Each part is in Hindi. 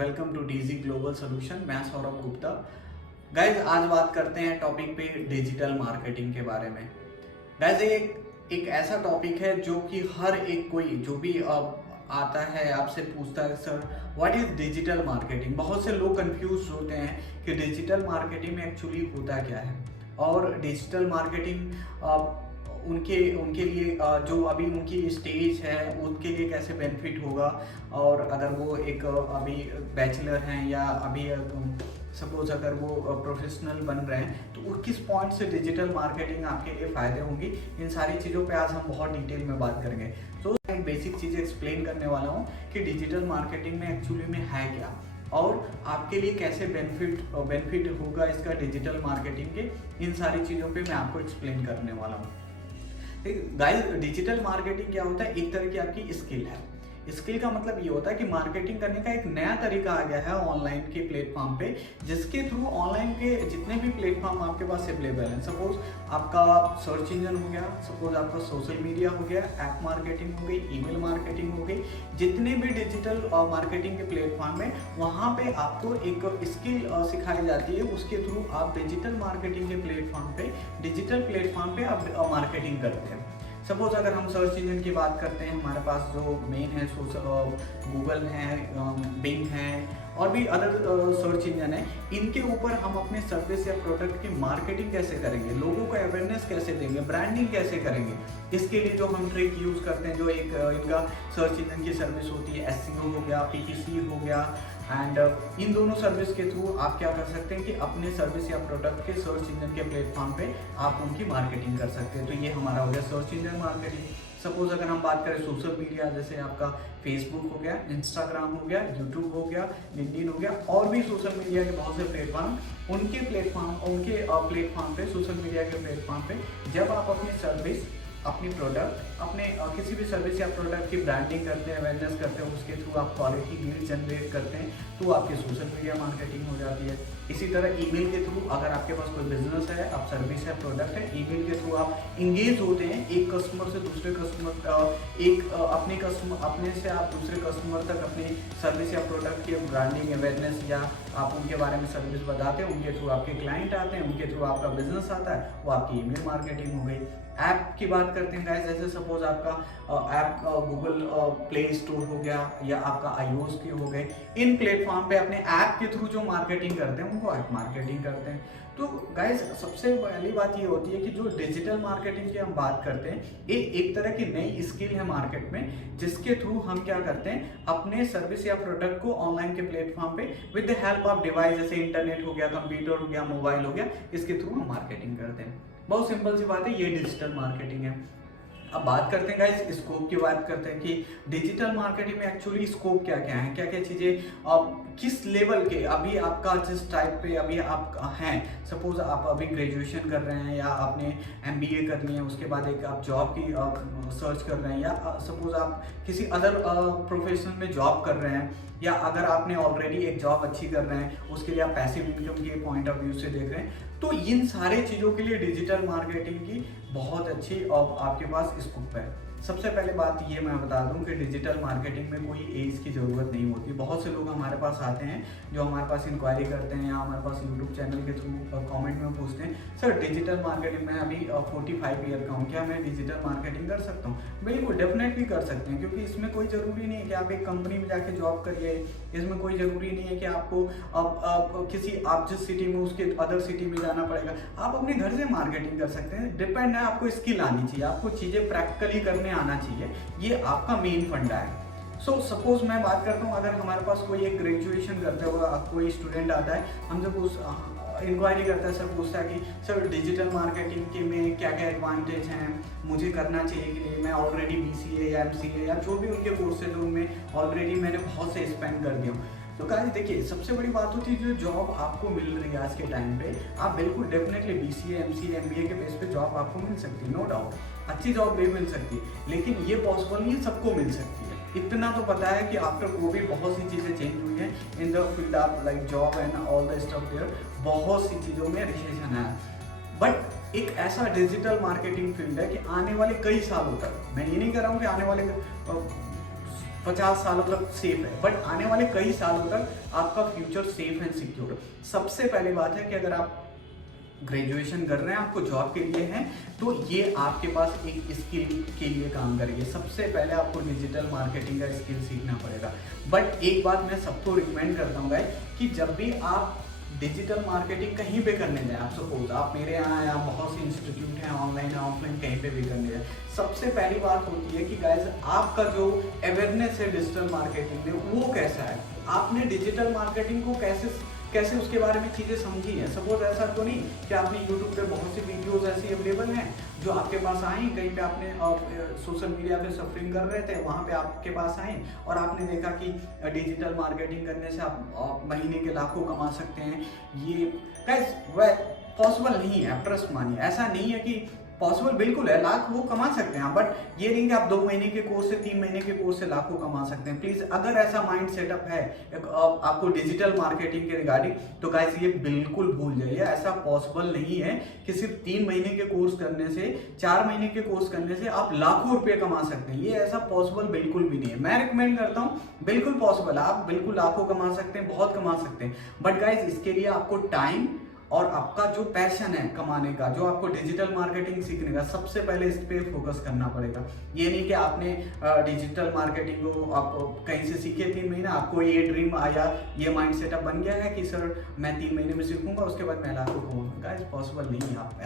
Welcome to DG global solution. मैं सौरभ गुप्ता। गाइज आज बात करते हैं टॉपिक पे डिजिटल मार्केटिंग के बारे में। गाइज एक ऐसा टॉपिक है जो कि हर एक कोई जो भी आता है आपसे पूछता है, sir what is digital marketing. बहुत से लोग कंफ्यूज होते हैं कि डिजिटल मार्केटिंग में एक्चुअली होता क्या है और डिजिटल मार्केटिंग उनके उनके लिए जो अभी उनकी स्टेज है उनके लिए कैसे बेनिफिट होगा। और अगर वो एक अभी बैचलर हैं या अभी सपोज अगर वो प्रोफेशनल बन रहे हैं तो वो किस पॉइंट से डिजिटल मार्केटिंग आपके लिए फ़ायदे होंगी, इन सारी चीज़ों पे आज हम बहुत डिटेल में बात करेंगे। तो एक बेसिक चीज़ एक्सप्लेन करने वाला हूँ कि डिजिटल मार्केटिंग में एक्चुअली में है क्या और आपके लिए कैसे बेनिफिट होगा इसका डिजिटल मार्केटिंग के। इन सारी चीज़ों पे मैं आपको एक्सप्लेन करने वाला हूँ। गाइस, डिजिटल मार्केटिंग क्या होता है? एक तरह की आपकी स्किल है। स्किल का मतलब ये होता है कि मार्केटिंग करने का एक नया तरीका आ गया है ऑनलाइन के प्लेटफॉर्म पे, जिसके थ्रू ऑनलाइन के जितने भी प्लेटफॉर्म आपके पास अवेलेबल हैं, सपोज आपका सर्च इंजन हो गया, सपोज आपका सोशल मीडिया हो गया, ऐप मार्केटिंग हो गई, ईमेल मार्केटिंग हो गई, जितने भी डिजिटल मार्केटिंग के प्लेटफॉर्म है वहाँ पे आपको एक स्किल सिखाई जाती है। उसके थ्रू आप डिजिटल मार्केटिंग के प्लेटफॉर्म पे डिजिटल प्लेटफॉर्म पे आप मार्केटिंग करते हैं। सपोज अगर हम सर्च इंजन की बात करते हैं, हमारे पास जो मेन है गूगल है, बिंग है और भी अदर सर्च इंजन है, इनके ऊपर हम अपने सर्विस या प्रोडक्ट की मार्केटिंग कैसे करेंगे, लोगों को अवेयरनेस कैसे देंगे, ब्रांडिंग कैसे करेंगे, इसके लिए जो हम ट्रिक यूज़ करते हैं, जो एक इनका सर्च इंजन की सर्विस होती है, एसईओ हो गया, पीपीसी हो गया, एंड इन दोनों सर्विस के थ्रू आप क्या कर सकते हैं कि अपने सर्विस या प्रोडक्ट के सर्च इंजन के प्लेटफॉर्म पे आप उनकी मार्केटिंग कर सकते हैं। तो ये हमारा हो गया सर्च इंजन मार्केटिंग। सपोज अगर हम बात करें सोशल मीडिया, जैसे आपका फेसबुक हो गया, इंस्टाग्राम हो गया, यूट्यूब हो गया, लिंक्डइन हो गया और भी सोशल मीडिया के बहुत से प्लेटफॉर्म, उनके प्लेटफॉर्म पे, सोशल मीडिया के प्लेटफॉर्म पे जब आप अपनी सर्विस, अपनी प्रोडक्ट, अपने किसी भी सर्विस या प्रोडक्ट की ब्रांडिंग करते हैं, अवेयरनेस करते हैं, उसके थ्रू आप क्वालिटी लीड जनरेट करते हैं, तो आपकी सोशल मीडिया मार्केटिंग हो जाती है। इसी तरह ईमेल के थ्रू अगर आपके पास कोई बिजनेस है, आप सर्विस है, प्रोडक्ट है, ईमेल के थ्रू आप इंगेज होते हैं एक कस्टमर से दूसरे कस्टमर, अपने से आप दूसरे कस्टमर तक अपनी सर्विस या प्रोडक्ट की ब्रांडिंग अवेयरनेस या आप उनके बारे में सर्विस बताते हैं, उनके थ्रू आपके क्लाइंट आते हैं, उनके थ्रू आपका बिजनेस आता है, वो आपकी ईमेल मार्केटिंग हो गई। ऐप की बात करते हैं गाइस, जैसे सपोज आपका ऐप गूगल प्ले स्टोर हो गया या आपका iOS की हो गए, इन प्लेटफॉर्म पे अपने ऐप के थ्रू जो मार्केटिंग करते हैं उनको ऐप मार्केटिंग करते हैं। तो गाइस, सबसे पहली बात ये होती है कि जो डिजिटल मार्केटिंग की हम बात करते हैं, ये एक तरह की नई स्किल है मार्केट में, जिसके थ्रू हम क्या करते हैं अपने सर्विस या प्रोडक्ट को ऑनलाइन के प्लेटफॉर्म पे with the help of device, जैसे इंटरनेट हो गया, कंप्यूटर हो गया, मोबाइल हो गया, इसके थ्रू हम मार्केटिंग करते हैं। बहुत सिंपल सी बात है, ये डिजिटल मार्केटिंग है। अब बात करते हैं गाइस स्कोप की, बात करते हैं कि डिजिटल मार्केटिंग में एक्चुअली स्कोप क्या क्या है, क्या क्या चीज़ें किस लेवल के अभी आपका जिस टाइप पे अभी आप हैं। सपोज आप अभी ग्रेजुएशन कर रहे हैं या आपने एमबीए करनी है, उसके बाद एक आप जॉब की सर्च कर रहे हैं, या सपोज आप किसी अदर प्रोफेशन में जॉब कर रहे हैं, या अगर आपने ऑलरेडी एक जॉब अच्छी कर रहे हैं उसके लिए आप पैसिव इनकम के पॉइंट ऑफ व्यू से देख रहे हैं, तो इन सारे चीज़ों के लिए डिजिटल मार्केटिंग की बहुत अच्छी और आपके पास स्कोप है। सबसे पहले बात ये मैं बता दूं कि डिजिटल मार्केटिंग में कोई एज की ज़रूरत नहीं होती। बहुत से लोग हमारे पास आते हैं जो हमारे पास इंक्वायरी करते हैं या हमारे पास यूट्यूब चैनल के थ्रू कमेंट में पूछते हैं, सर डिजिटल मार्केटिंग में अभी 45 ईयर का हूँ, क्या मैं डिजिटल मार्केटिंग कर सकता हूँ? बिल्कुल डेफिनेटली कर सकते हैं, क्योंकि इसमें कोई ज़रूरी नहीं है कि आप एक कंपनी में जाके जॉब करिए, इसमें कोई ज़रूरी नहीं है कि आपको आप जिस सिटी में उसके अदर सिटी में जाना पड़ेगा। आप अपने घर से मार्केटिंग कर सकते हैं। डिपेंड है, आपको स्किल आनी चाहिए, आपको चीज़ें प्रैक्टिकली करने आना चाहिए, ये आपका मेन फंडा है। सो सपोज मैं बात करता हूँ, अगर हमारे पास कोई एक ग्रेजुएशन करते हुए कोई स्टूडेंट आता है, हम जब उस इंक्वायरी करता है, सर पूछता है कि सर डिजिटल मार्केटिंग के में क्या क्या एडवांटेज हैं, मुझे करना चाहिए कि नहीं, मैं ऑलरेडी बीसीए या एमसीए या जो भी उनके कोर्सेज उनमें ऑलरेडी मैंने बहुत से स्पेंड कर दिया हूँ। तो गाइस देखिए, सबसे बड़ी बात होती है जो जॉब आपको मिल रही है आज के टाइम पे, आप बिल्कुल डेफिनेटली बीसीए एमसीए एमबीए के बेस पे जॉब आपको मिल सकती है, नो डाउट, अच्छी जॉब भी मिल सकती है, लेकिन ये पॉसिबल नहीं है सबको मिल सकती है। इतना तो पता है कि आफ्टर कोविड बहुत सी चीज़ें चेंज हुई हैं in the field of like job and all the stuff there, बहुत सी चीज़ों में रिसेशन है। बट एक ऐसा डिजिटल मार्केटिंग फील्ड है कि आने वाले कई सालों तक, मैं ये नहीं कर रहा हूँ कि आने वाले 50 सालों तक सेफ है, बट आने वाले कई सालों तक आपका फ्यूचर सेफ एंड सिक्योर। सबसे पहली बात है कि अगर आप ग्रेजुएशन कर रहे हैं, आपको जॉब के लिए है, तो ये आपके पास एक स्किल के लिए काम करेंगे। सबसे पहले आपको डिजिटल मार्केटिंग का स्किल सीखना पड़ेगा। बट एक बात मैं सबको रिकमेंड करता हूँ गाइस कि जब भी आप डिजिटल मार्केटिंग कहीं पे करने जाए, आप सपोज आप मेरे यहाँ या बहुत सी इंस्टीट्यूट हैं ऑनलाइन ऑफलाइन कहीं पे भी करने जाए, सबसे पहली बात होती है कि गाइस आपका जो अवेयरनेस है डिजिटल मार्केटिंग में वो कैसा है, आपने डिजिटल मार्केटिंग को कैसे उसके बारे में चीज़ें समझी हैं। सपोज ऐसा तो नहीं कि आपने यूट्यूब पे बहुत सी वीडियोस ऐसी अवेलेबल हैं जो आपके पास आई, कहीं पे आपने सोशल मीडिया पे सफरिंग कर रहे थे, वहाँ पे आपके पास आई और आपने देखा कि डिजिटल मार्केटिंग करने से आप महीने के लाखों कमा सकते हैं। ये गाइस वह पॉसिबल नहीं है, ट्रस्ट मानिए। ऐसा नहीं है कि पॉसिबल, बिल्कुल है, लाख वो कमा सकते हैं, बट ये नहीं कि आप 2 महीने के कोर्स से 3 महीने के कोर्स से लाखों कमा सकते हैं। प्लीज अगर ऐसा माइंड सेटअप है आपको डिजिटल मार्केटिंग के रिगार्डिंग, तो गाइस ये बिल्कुल भूल जाइए। ऐसा पॉसिबल नहीं है कि सिर्फ 3 महीने के कोर्स करने से, 4 महीने के कोर्स करने से आप लाखों रुपए कमा सकते हैं। ये ऐसा पॉसिबल बिल्कुल भी नहीं है। मैं रिकमेंड करता हूँ, बिल्कुल पॉसिबल, आप बिल्कुल लाखों कमा सकते हैं, बहुत कमा सकते हैं, बट गाइस इसके लिए आपको टाइम और आपका जो पैशन है कमाने का, जो आपको डिजिटल मार्केटिंग सीखने का, सबसे पहले इस पे फोकस करना पड़ेगा। ये नहीं कि आपने डिजिटल मार्केटिंग को आप कहीं से सीखे 3 महीना, आपको ये ड्रीम आया, ये माइंड सेटअप बन गया है कि सर मैं 3 महीने में सीखूंगा उसके बाद मैं लाखों कमाऊंगा। गाइस पॉसिबल नहीं है। आप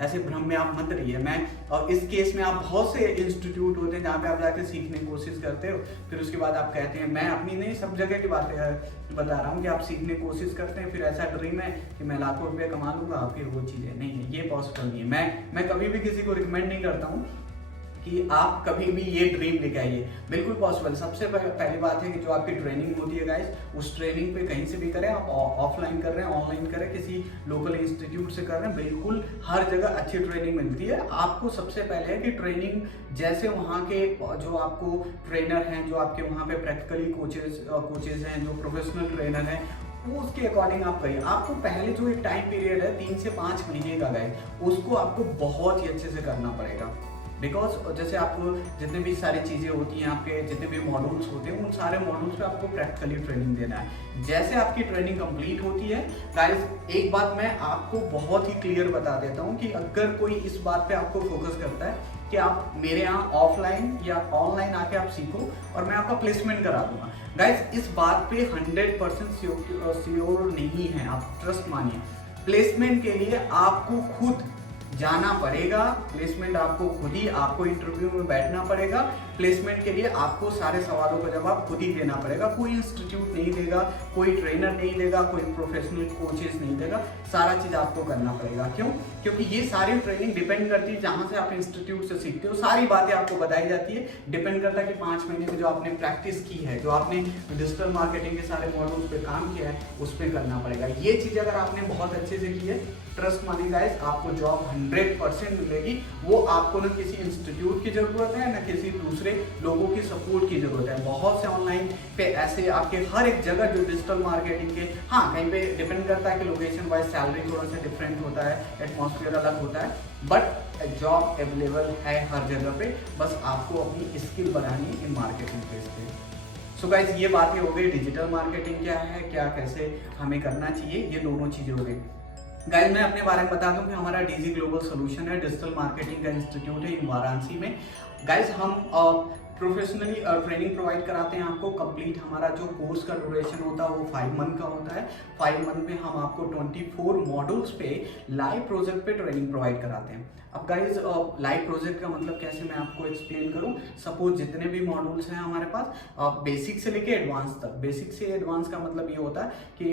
ऐसे भ्रम में आप मत रहिए। मैं और इस केस में आप बहुत से इंस्टीट्यूट होते हैं जहाँ पे आप जाके सीखने की कोशिश करते हो, फिर उसके बाद आप कहते हैं, मैं अपनी नहीं सब जगह की बातें बता रहा हूँ कि आप सीखने की कोशिश करते हैं, फिर ऐसा ड्रीम है कि मैं लाखों रुपये कमा लूंगा, फिर वो चीज़ें नहीं है, ये पॉसिबल नहीं है। मैं कभी भी किसी को रिकमेंड नहीं करता हूँ कि आप कभी भी ये ड्रीम लेके आइए, बिल्कुल पॉसिबल। सबसे पहली बात है कि जो आपकी ट्रेनिंग होती है गाइस, उस ट्रेनिंग पे कहीं से भी करें, आप ऑफलाइन कर रहे हैं, ऑनलाइन करें, किसी लोकल इंस्टीट्यूट से कर रहे हैं, बिल्कुल हर जगह अच्छी ट्रेनिंग मिलती है। आपको सबसे पहले है कि ट्रेनिंग जैसे वहाँ के जो आपको ट्रेनर हैं, जो आपके वहाँ पे प्रैक्टिकली कोचेज हैं, जो प्रोफेशनल ट्रेनर हैं, वो उसके अकॉर्डिंग आप करिए। आपको पहले जो एक टाइम पीरियड है 3 से 5 महीने का गाइस, उसको आपको बहुत ही अच्छे से करना पड़ेगा। बिकॉज जैसे आपको जितने भी सारी चीज़ें होती हैं, आपके जितने भी मॉड्यूल्स होते हैं, उन सारे मॉड्यूल्स पे आपको प्रैक्टिकली ट्रेनिंग देना है। जैसे आपकी ट्रेनिंग कंप्लीट होती है गाइस, एक बात मैं आपको बहुत ही क्लियर बता देता हूँ कि अगर कोई इस बात पे आपको फोकस करता है कि आप मेरे यहाँ ऑफलाइन या ऑनलाइन आके आप सीखो और मैं आपका प्लेसमेंट करा दूंगा, गाइस इस बात पे 100% श्योर नहीं है। आप ट्रस्ट मानिए, प्लेसमेंट के लिए आपको खुद जाना पड़ेगा, प्लेसमेंट आपको खुद ही, आपको इंटरव्यू में बैठना पड़ेगा, प्लेसमेंट के लिए आपको सारे सवालों का जवाब खुद ही देना पड़ेगा। कोई इंस्टीट्यूट नहीं देगा, कोई ट्रेनर नहीं देगा, कोई प्रोफेशनल कोचेस नहीं देगा, सारा चीज़ आपको करना पड़ेगा। क्यों? क्योंकि ये सारी ट्रेनिंग डिपेंड करती है जहाँ से आप इंस्टीट्यूट से सीखते हो, सारी बातें आपको बताई जाती है। डिपेंड करता है कि 5 महीने में जो आपने प्रैक्टिस की है, जो आपने डिजिटल मार्केटिंग के सारे मॉड्यूल्स पे काम किया है, उस पर करना पड़ेगा। ये चीज़ अगर आपने बहुत अच्छे से की है, ट्रस्ट मानिए गाइस, आपको जॉब 100% मिलेगी। वो आपको न किसी इंस्टीट्यूट की जरूरत है, न किसी दूसरे लोगों की सपोर्ट की जरूरत है। बहुत से ऑनलाइन पे ऐसे आपके हर एक जगह जो डिजिटल मार्केटिंग के, हाँ कहीं पे डिपेंड करता है कि लोकेशन वाइज सैलरी थोड़ा सा डिफरेंट होता है, एटमॉस्फेयर अलग होता है, बट जॉब अवेलेबल है हर जगह पे। बस आपको अपनी स्किल बनानी है इन मार्केटिंग प्लेस पे। सो गाइज ये बातें हो गई, डिजिटल मार्केटिंग क्या है, क्या कैसे हमें करना चाहिए, ये दोनों चीज़ें हो गई। गाइज मैं अपने बारे में बता दूं कि हमारा डीजी ग्लोबल सोल्यूशन है, डिजिटल मार्केटिंग का इंस्टीट्यूट है इन वाराणसी में। गाइज हम प्रोफेशनली ट्रेनिंग प्रोवाइड कराते हैं आपको। कंप्लीट हमारा जो कोर्स का ड्यूरेशन होता है वो 5 मंथ का होता है। 5 मंथ में हम आपको 24 मॉड्यूल्स पे लाइव प्रोजेक्ट पे ट्रेनिंग प्रोवाइड कराते हैं। अब गाइज लाइव प्रोजेक्ट का मतलब कैसे मैं आपको एक्सप्लेन करूं। सपोज जितने भी मॉड्यूल्स हैं हमारे पास, बेसिक से लेके एडवांस तक। बेसिक से एडवांस का मतलब ये होता है कि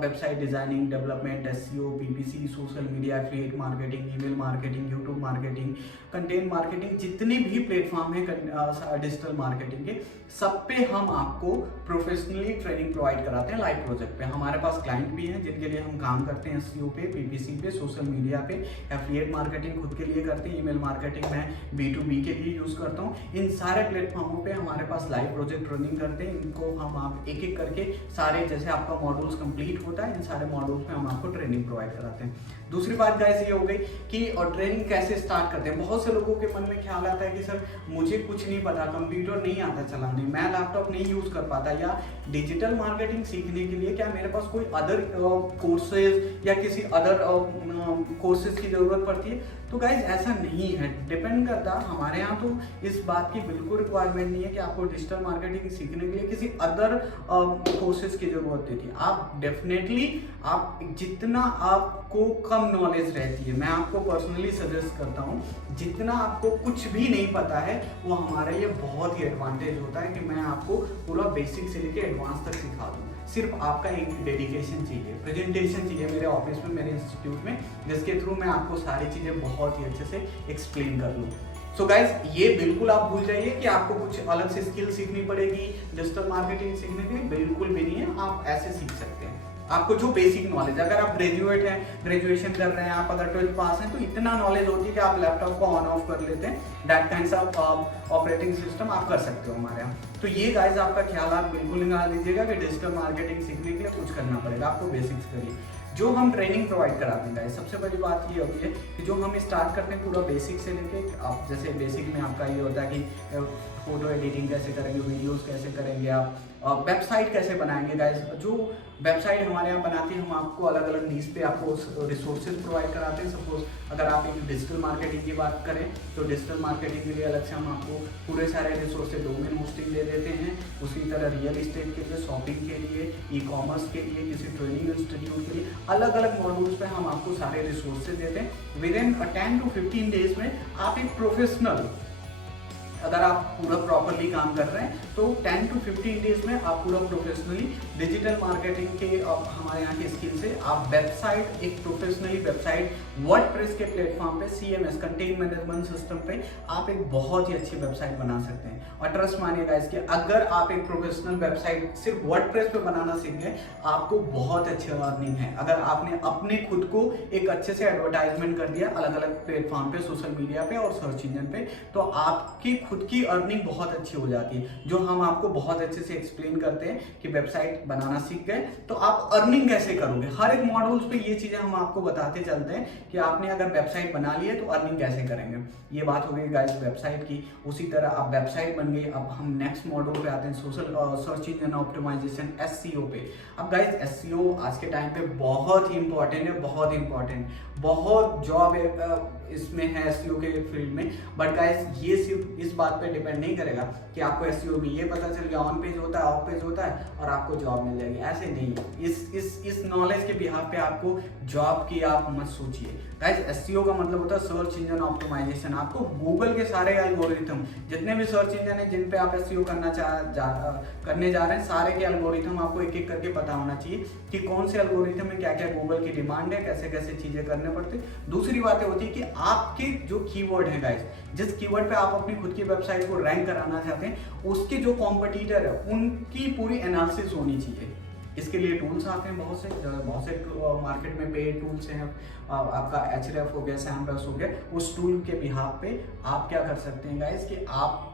website designing, development, SEO, PPC, social media, affiliate marketing, email marketing, YouTube marketing, content marketing, जितने भी प्लेटफॉर्म है डिजिटल मार्केटिंग के, सब पे हम आपको प्रोफेशनली ट्रेनिंग प्रोवाइड कराते हैं लाइव प्रोजेक्ट पे। हमारे पास क्लाइंट भी हैं जिनके लिए हम काम करते हैं एसईओ पे, पीपीसी पे, सोशल मीडिया पे, एफिलिएट मार्केटिंग खुद के लिए करते हैं, ईमेल मार्केटिंग मैं B2B के लिए यूज करता हूँ। इन सारे प्लेटफॉर्मों पे हमारे पास लाइव प्रोजेक्ट ट्रेनिंग करते हैं। इनको हम आप एक एक करके सारे, जैसे आपका मॉड्यूल्स कंप्लीट होता है, इन सारे मॉड्यूल्स में हम आपको ट्रेनिंग प्रोवाइड कराते हैं। दूसरी बात गाइस ये हो गई कि और ट्रेनिंग कैसे स्टार्ट करते हैं। बहुत से लोगों के मन में ख्याल आता है कि सर मुझे कुछ नहीं पता आता, कंप्यूटर नहीं आता चलाने, मैं लैपटॉप नहीं यूज़ कर पाता, या डिजिटल मार्केटिंग सीखने के लिए क्या मेरे पास कोई अदर कोर्सेज या किसी अदर कोर्सेज की ज़रूरत पड़ती है? तो गाइज ऐसा नहीं है, डिपेंड करता हमारे यहाँ तो इस बात की बिल्कुल रिक्वायरमेंट नहीं है कि आपको डिजिटल मार्केटिंग सीखने के लिए किसी अदर कोर्सेज की ज़रूरत होती है। आप डेफिनेटली आप जितना आपको कम नॉलेज रहती है, मैं आपको पर्सनली सजेस्ट करता हूँ, जितना आपको कुछ भी नहीं पता है वो हमारे लिए बहुत ही एडवांटेज होता है कि मैं आपको पूरा बेसिक से लेके एडवांस तक सिखा दूँ। सिर्फ आपका एक डेडिकेशन चाहिए, प्रेजेंटेशन चाहिए मेरे ऑफिस में, मेरे इंस्टीट्यूट में, जिसके थ्रू मैं आपको सारी चीज़ें बहुत ही अच्छे से एक्सप्लेन कर लूँ। सो गाइज ये बिल्कुल आप भूल जाइए कि आपको कुछ अलग से स्किल सीखनी पड़ेगी डिजिटल मार्केटिंग सीखने के लिए, बिल्कुल भी नहीं है। आप ऐसे सीख सकते हैं। आपको जो बेसिक नॉलेज, अगर आप ग्रेजुएट हैं, ग्रेजुएशन कर रहे हैं, आप अगर 12th पास हैं, तो इतना नॉलेज होती है कि आप लैपटॉप को ऑन ऑफ कर लेते हैं। That kinds of operating system आप कर सकते हो हमारे यहाँ। तो ये गाइज आपका ख्याल आप बिल्कुल निकाल लीजिएगा कि डिजिटल मार्केटिंग सीखने के लिए कुछ करना पड़ेगा, आपको बेसिक्स करिए। जो हम ट्रेनिंग प्रोवाइड कराते हैं गाइस, सबसे बड़ी बात ये होती है कि जो हम स्टार्ट करते हैं पूरा बेसिक से लेके, आप जैसे बेसिक में आपका ये होता है कि फोटो एडिटिंग कैसे करेंगे, वीडियोस कैसे करेंगे, आप वेबसाइट कैसे बनाएंगे गाइस। जो वेबसाइट हमारे यहाँ बनाती है, हम आपको अलग अलग नीश पे आपको रिसोर्सेज प्रोवाइड कराते हैं। सपोज अगर आप एक डिजिटल मार्केटिंग की बात करें तो डिजिटल मार्केटिंग के लिए अलग से हम आपको पूरे सारे रिसोर्सेज, डोमेन होस्टिंग दे देते हैं। उसी तरह रियल इस्टेट के लिए, शॉपिंग के लिए, ई कॉमर्स के लिए, किसी ट्रेनिंग इंस्टीट्यूट के लिए अलग अलग मॉड्यूल्स पे हम आपको सारे रिसोर्सेज देते हैं। विद इन 10 to 15 डेज में आप एक प्रोफेशनल, अगर आप पूरा प्रॉपरली काम कर रहे हैं तो 10 to 15 डेज में आप पूरा प्रोफेशनली डिजिटल मार्केटिंग के हमारे यहाँ के स्किल से आप वेबसाइट, एक प्रोफेशनली वेबसाइट वर्डप्रेस के प्लेटफॉर्म पे, CMS कंटेंट मैनेजमेंट सिस्टम पे आप एक बहुत ही अच्छी वेबसाइट बना सकते हैं। और ट्रस्ट मानिए गाइस कि अगर आप एक प्रोफेशनल वेबसाइट सिर्फ वर्डप्रेस पे बनाना सीख गए, आपको बहुत अच्छी अर्निंग है। अगर आपने अपने खुद को एक अच्छे से एडवर्टाइजमेंट कर दिया अलग अलग प्लेटफॉर्म पे, सोशल मीडिया पे और सर्च इंजन पे, तो आपकी खुद की अर्निंग बहुत अच्छी हो जाती है। जो हम आपको बहुत अच्छे से एक्सप्लेन करते हैं कि वेबसाइट बनाना सीख गए तो आप अर्निंग कैसे करोगे, हर एक मॉड्यूल्स पे ये चीजें हम आपको बताते चलते हैं कि आपने अगर वेबसाइट बना ली है तो अर्निंग कैसे करेंगे। ये बात हो गई गाइस वेबसाइट की। उसी तरह आप वेबसाइट बन गई, अब हम नेक्स्ट मॉड्यूल पे आते हैं, social search engine optimization, SEO पे। अब गाइस SEO आज के टाइम पे बहुत ही इंपॉर्टेंट है, बहुत इंपॉर्टेंट, बहुत जॉब इसमें है SEO के फील्ड में। बट गाइस ये सिर्फ इस बात पे डिपेंड नहीं करेगा कि आपको SEO में ये पता चल गया ऑन पेज होता है, ऑफ पेज होता है और आपको जॉब मिल जाएगी, ऐसे नहीं। इस नॉलेज के बिहाफ पे आपको जॉब की आप मत सोचिए गाइस। SEO का मतलब होता है सर्च इंजन ऑप्टिमाइजेशन। आपको गूगल के सारे एल्गोरिथम, जितने भी सर्च इंजन है जिन पे आप SEO करने जा रहे हैं, सारे के एल्गोरिथम आपको एक एक करके पता होना चाहिए कि कौन से एल्गोरिथम में क्या क्या गूगल की डिमांड है, कैसे कैसे चीजें करने पड़ती। दूसरी बात होती है कि आपके जो कीवर्ड है गाइस, जिस कीवर्ड पे आप अपनी खुद की वेबसाइट को रैंक कराना चाहते हैं, उसके जो कॉम्पिटिटर है उनकी पूरी एनालिसिस होनी चाहिए। इसके लिए टूल्स आते हैं बहुत से मार्केट में पेड टूल्स हैं। आपका Href हो गया, SEMrush हो गया, उस टूल के बिहाफ पे आप क्या कर सकते हैं गाइस कि आप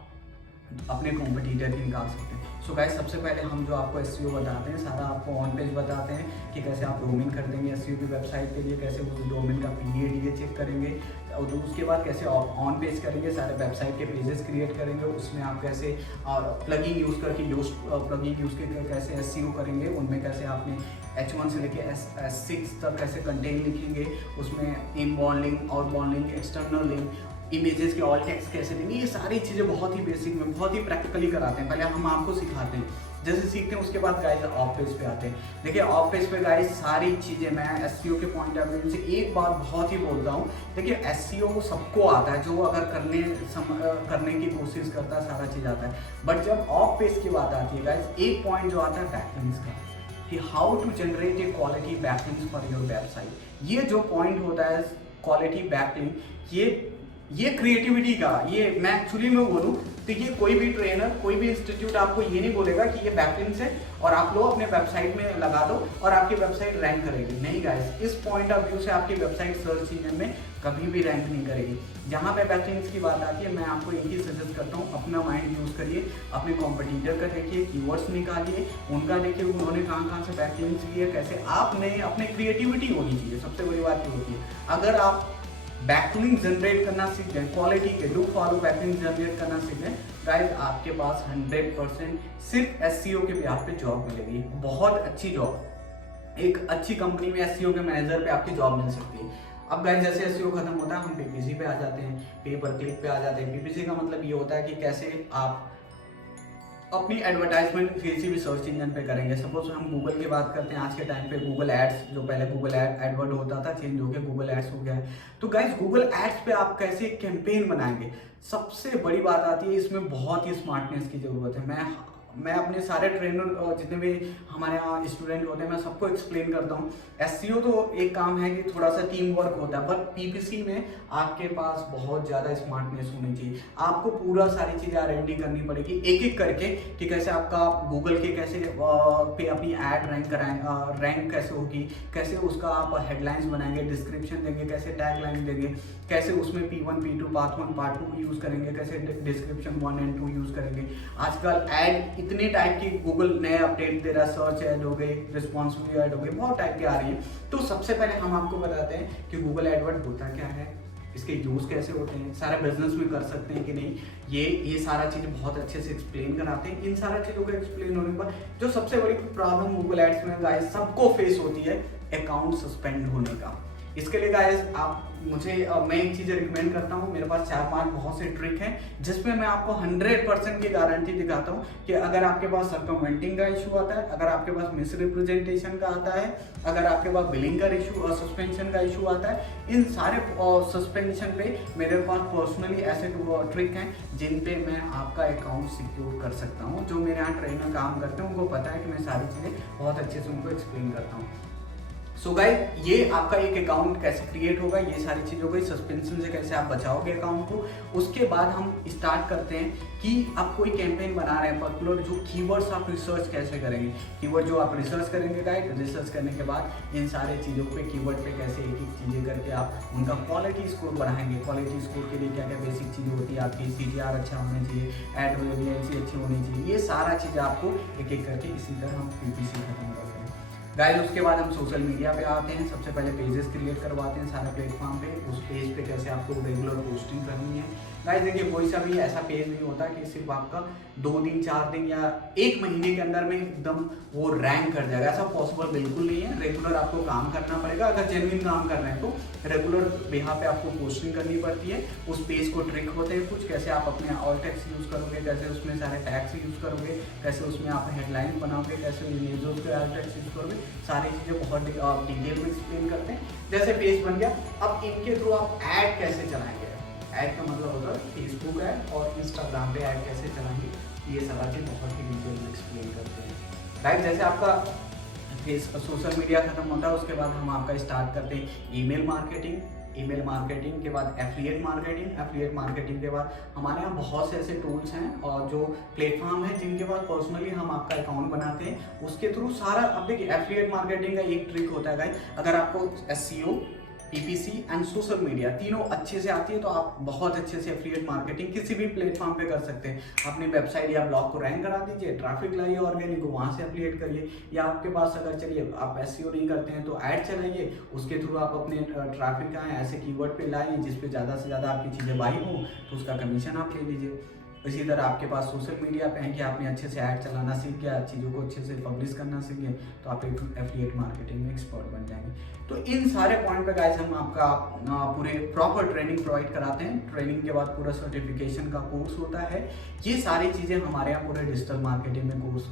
अपने कॉम्पिटिटर की निकाल सकते हैं। सो गाइस सबसे पहले हम जो आपको SEO बताते हैं, सारा आपको ऑन पेज बताते हैं कि कैसे आप डोमेन खरीदेंगे SEO की वेबसाइट के लिए, कैसे उस डोमेन का PADA चेक करेंगे, और उसके बाद कैसे ऑन पेज करेंगे, सारे वेबसाइट के पेजेस क्रिएट करेंगे, उसमें आप कैसे प्लगइन यूज़ करके प्लगइन यूज़ करके कैसे SEO करेंगे, उनमें कैसे आपने H1 से लेके S6 तक कैसे कंटेंट लिखेंगे, उसमें inbound link, outbound link, external link, images के ऑल टेक्स्ट कैसे देंगे, ये सारी चीज़ें बहुत ही बेसिक में बहुत ही प्रैक्टिकली कराते हैं। पहले हम आपको सिखाते हैं, जैसे सीखते हैं उसके बाद गाइस ऑफ पेज पे आते हैं। देखिए ऑफ पेज पे गाइस सारी चीज़ें, मैं SEO के पॉइंट ऑफ व्यू से एक बात बहुत ही बोलता हूँ। देखिए SEO सबको आता है, जो अगर करने की कोशिश करता है सारा चीज़ आता है। बट जब ऑफ पेज की बात आती है गाइस, एक पॉइंट जो आता है बैकलिंक्स का, कि how to generate a quality backlinks for your website. ये जो पॉइंट होता है क्वालिटी बैकलिंक, ये क्रिएटिविटी का, ये मैं एक्चुअली में बोलूँ तो ये कोई भी ट्रेनर, कोई भी इंस्टीट्यूट आपको ये नहीं बोलेगा कि ये बैकलिंक्स है और आप लोग अपने वेबसाइट में लगा दो और आपकी वेबसाइट रैंक करेगी। नहीं गाइस, इस पॉइंट ऑफ व्यू से आपकी वेबसाइट सर्च इंजन में कभी भी रैंक नहीं करेगी। जहाँ पे बैकलिंक्स की बात आती है, मैं आपको एक ही सजेस्ट करता हूँ, अपना माइंड यूज़ करिए, अपने कॉम्पिटिटर का देखिए, कीवर्ड्स निकालिए, उनका देखिए उन्होंने कहाँ से बैकलिंक्स लिए, कैसे आपने अपने क्रिएटिविटी होनी चाहिए। सबसे बड़ी बात ये होती है, अगर आप बैकलिंक जनरेट करना सीख गए, क्वालिटी के डू फॉलो बैकलिंक जनरेट करना सीख गए, गाइस आपके पास 100% सिर्फ एसईओ के बिहाफ पे जॉब मिलेगी, बहुत अच्छी जॉब। एक अच्छी कंपनी में एसईओ के मैनेजर पे आपकी जॉब मिल सकती है। अब गाइस जैसे एसईओ खत्म होता है हम पीपीसी पे आ जाते हैं, पे पर क्लिक पे आ जाते हैं। पीपीसी का मतलब ये होता है कि कैसे आप अपनी एडवर्टाइजमेंट किसी भी सर्च इंजन पे करेंगे। सपोज हम गूगल की बात करते हैं, आज के टाइम पे गूगल एड्स, जो पहले गूगल एडवर्ड होता था चेंज हो गया गूगल एड्स हो गया है। तो गाइस गूगल एड्स पे आप कैसे कैंपेन बनाएंगे, सबसे बड़ी बात आती है इसमें बहुत ही स्मार्टनेस की जरूरत है। मैं अपने सारे ट्रेनर जितने भी हमारे यहाँ स्टूडेंट होते हैं मैं सबको एक्सप्लेन करता हूँ। एसईओ तो एक काम है कि थोड़ा सा टीम वर्क होता है, बट पीपीसी में आपके पास बहुत ज़्यादा स्मार्टनेस होनी चाहिए। आपको पूरा सारी चीज़ें R&D करनी पड़ेगी एक एक करके कि कैसे आपका गूगल के कैसे पे अपनी ऐड रैंक कराएं, रैंक कैसे होगी, कैसे उसका आप हेडलाइंस बनाएंगे, डिस्क्रिप्शन देंगे, कैसे टैग लाइन देंगे, कैसे उसमें P1 P2 part 1 part 2 use करेंगे, कैसे डिस्क्रिप्शन 1 और 2 यूज़ करेंगे। आजकल ऐड इतने टाइप की गूगल नए अपडेट दे रहा है, सर्च ऐड हो गई, रिस्पॉन्सिव ऐड हो गई, बहुत टाइप की आ रही है। तो सबसे पहले हम आपको बताते हैं कि गूगल एडवर्ड होता क्या है, इसके यूज़ कैसे होते हैं, सारे बिजनेस में कर सकते हैं कि नहीं, ये सारा चीज़ बहुत अच्छे से एक्सप्लेन कराते हैं। इन सारा चीज़ों को एक्सप्लेन होने पर जो सबसे बड़ी प्रॉब्लम गूगल एड्स में गाइस सबको फेस होती है, अकाउंट सस्पेंड होने का। इसके लिए गाइस मैं एक चीज़ रिकमेंड करता हूँ, मेरे पास 4-5 बहुत से ट्रिक हैं जिसमें मैं आपको 100% की गारंटी दिखाता हूँ कि अगर आपके पास सर्कमवेंटिंग का इशू आता है, अगर आपके पास मिसरिप्रेजेंटेशन का आता है, अगर आपके पास बिलिंग का इशू और सस्पेंशन का इशू आता है, इन सारे सस्पेंशन पे मेरे पास पर्सनली ऐसे ट्रिक हैं जिन पे मैं आपका अकाउंट सिक्योर कर सकता हूँ। जो मेरे यहाँ ट्रेनर काम करते हैं उनको पता है कि मैं सारी चीज़ें बहुत अच्छे से उनको एक्सप्लेन करता हूँ। सो गाइस ये आपका एक अकाउंट कैसे क्रिएट होगा, ये सारी चीज़ों को, सस्पेंशन से कैसे आप बचाओगे अकाउंट को। उसके बाद हम स्टार्ट करते हैं कि आप कोई कैंपेन बना रहे हैं पर्टिकुलर, जो कीवर्ड्स आप रिसर्च कैसे करेंगे। कीवर्ड जो आप रिसर्च करेंगे गाइस, रिसर्च करने के बाद इन सारे चीज़ों पे कीवर्ड पे कैसे एक एक चीज़ें करके आप उनका क्वालिटी स्कोर बढ़ाएंगे। क्वालिटी स्कोर के लिए क्या क्या बेसिक चीज़ें होती है, आपकी CTR अच्छा होना चाहिए, एड वेरिएंसी अच्छी होनी चाहिए, ये सारा चीज़ें आपको एक एक करके इसी तरह हम PPC खत्म करते हैं गाइस। उसके बाद हम सोशल मीडिया पे आते हैं। सबसे पहले पेजेस क्रिएट करवाते हैं सारे प्लेटफॉर्म पे। उस पेज पे कैसे आपको रेगुलर पोस्टिंग करनी है गाइस। देखिए कोई सा भी ऐसा पेज नहीं होता कि सिर्फ आपका 2 दिन 4 दिन या 1 महीने के अंदर में एकदम वो रैंक कर जाएगा, ऐसा पॉसिबल बिल्कुल नहीं है। रेगुलर आपको काम करना पड़ेगा। अगर जेन्युइन काम कर रहे हैं तो रेगुलर बिहाफ पे आपको पोस्टिंग करनी पड़ती है। उस पेज को ट्रिक होते हैं कुछ, कैसे आप अपने ऑल टेक्स्ट यूज़ करोगे, कैसे उसमें सारे टैग्स यूज़ करोगे, कैसे उसमें आप हेडलाइन बनाओगे, कैसे इमेजेस पे ऑल टेक्स्ट यूज़ करोगे, सारी चीज़ें बहुत डिटेल में एक्सप्लेन करते हैं। जैसे पेज बन गया, अब इनके थ्रू आप ऐड कैसे चलाएंगे। ऐड का मतलब होता है फेसबुक ऐड और इंस्टाग्राम पे ऐड कैसे चलाएंगे, ये सारा चीज़ बहुत ही डिटेल में एक्सप्लेन करते हैं राइट। जैसे आपका सोशल मीडिया खत्म होता है उसके बाद हम आपका स्टार्ट करते हैं ईमेल मार्केटिंग। ईमेल मार्केटिंग के बाद एफिलिएट मार्केटिंग। एफिलिएट मार्केटिंग के बाद हमारे यहाँ बहुत से ऐसे टूल्स हैं और जो प्लेटफॉर्म है जिनके बाद पर्सनली हम आपका अकाउंट बनाते हैं, उसके थ्रू सारा। अब देखिए एफिलिएट मार्केटिंग का एक ट्रिक होता है गाइस, अगर आपको SEO, PPC and social media तीनों अच्छे से आती है तो आप बहुत अच्छे से एफिलिएट मार्केटिंग किसी भी प्लेटफॉर्म पे कर सकते हैं। अपनी वेबसाइट या ब्लॉग को रैंक करा दीजिए, ट्रैफिक लाइए ऑर्गेनिक को, वहाँ से एफिलिएट करिए। या आपके पास अगर चलिए आप SEO नहीं करते हैं तो ऐड चलाइए, उसके थ्रू आप अपने ट्रैफिक का ऐसे कीवर्ड पे लाइए जिस पे ज़्यादा से ज़्यादा आपकी चीज़ें बाई हो तो उसका कमीशन आप ले लीजिए। इसी तरह आपके पास सोशल मीडिया पे है कि आपने अच्छे से ऐड चलाना सीख गया, चीज़ों को अच्छे से पब्लिश करना सीख गए तो आप एक एफिलिएट मार्केटिंग में एक्सपर्ट बन जाएंगे। तो इन सारे पॉइंट पे गाइस हम आपका पूरे प्रॉपर ट्रेनिंग प्रोवाइड कराते हैं। ट्रेनिंग के बाद पूरा सर्टिफिकेशन का कोर्स होता है। ये सारी चीज़ें हमारे यहाँ पूरे डिजिटल मार्केटिंग में कोर्स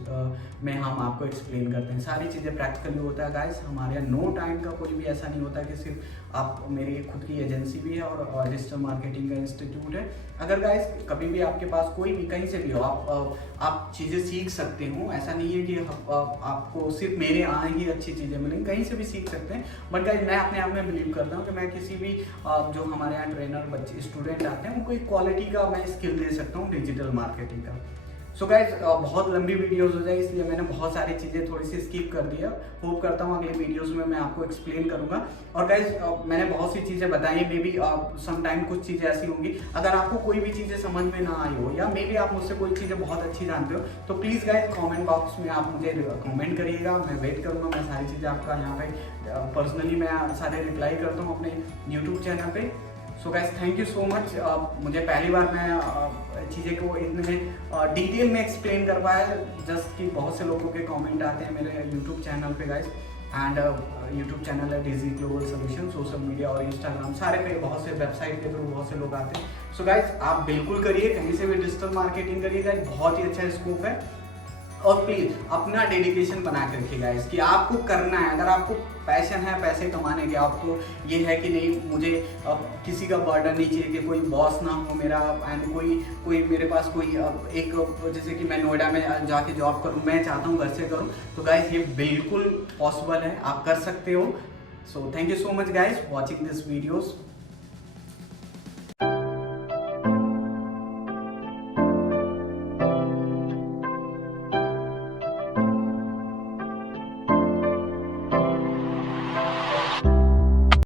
में हम आपको एक्सप्लेन करते हैं। सारी चीज़ें प्रैक्टिकली होता है गाइस। हमारे यहाँ नो टाइम का कोई भी ऐसा नहीं होता कि सिर्फ आप, मेरी खुद की एजेंसी भी है और डिजिटल मार्केटिंग का इंस्टीट्यूट है। अगर गाइस कभी भी आपके पास कोई भी कहीं से भी हो आप चीज़ें सीख सकते हो। ऐसा नहीं है कि आपको सिर्फ मेरे यहाँ ही अच्छी चीज़ें मिलेंगी, कहीं से भी सीख सकते हैं। बट गाइस मैं अपने आप में बिलीव करता हूँ कि मैं किसी भी जो हमारे यहाँ ट्रेनर बच्चे स्टूडेंट आते हैं उनको एक क्वालिटी का मैं स्किल दे सकता हूँ डिजिटल मार्केटिंग का। सो गाइज बहुत लंबी वीडियोस हो जाए इसलिए मैंने बहुत सारी चीज़ें थोड़ी सी स्किप कर दिया। होप करता हूँ अगले वीडियोस में मैं आपको एक्सप्लेन करूँगा। और गाइज मैंने बहुत सी चीज़ें बताई, मे बी सम टाइम कुछ चीज़ें ऐसी होंगी अगर आपको कोई भी चीज़ें समझ में ना आई हो या मे बी आप मुझसे कोई चीज़ें बहुत अच्छी जानते हो तो प्लीज़ गाइज कॉमेंट बॉक्स में आप मुझे कॉमेंट करिएगा। मैं वेट करूँगा, मैं सारी चीज़ें आपका यहाँ पे पर्सनली मैं सारे रिप्लाई करता हूँ अपने यूट्यूब चैनल पे। So guys thank you so much. मुझे पहली बार मैं चीज़ें को इतने डिटेल में एक्सप्लेन कर पाया, जस्ट कि बहुत से लोगों के कमेंट आते हैं मेरे यूट्यूब चैनल पे गाइस, एंड यूट्यूब चैनल है डिजी ग्लोबल सोल्यूशन, सोशल मीडिया और इंस्टाग्राम सारे पे, बहुत से वेबसाइट के थ्रू बहुत से लोग आते हैं। सो गाइस आप बिल्कुल करिए, कहीं से भी डिजिटल मार्केटिंग करिए गाइस, बहुत ही अच्छा स्कोप है। और प्लीज़ अपना डेडिकेशन बना के रखिएगा इसकी, आपको करना है। अगर आपको पैशन है पैसे कमाने के, आपको ये है कि नहीं मुझे किसी का बर्डन नहीं चाहिए, कि कोई बॉस ना हो मेरा, एंड कोई मेरे पास कोई एक, जैसे कि मैं नोएडा में जाके जॉब करूँ, मैं चाहता हूँ घर से करूँ, तो गाइस ये बिल्कुल पॉसिबल है, आप कर सकते हो। So thank you so much guys watching this videos.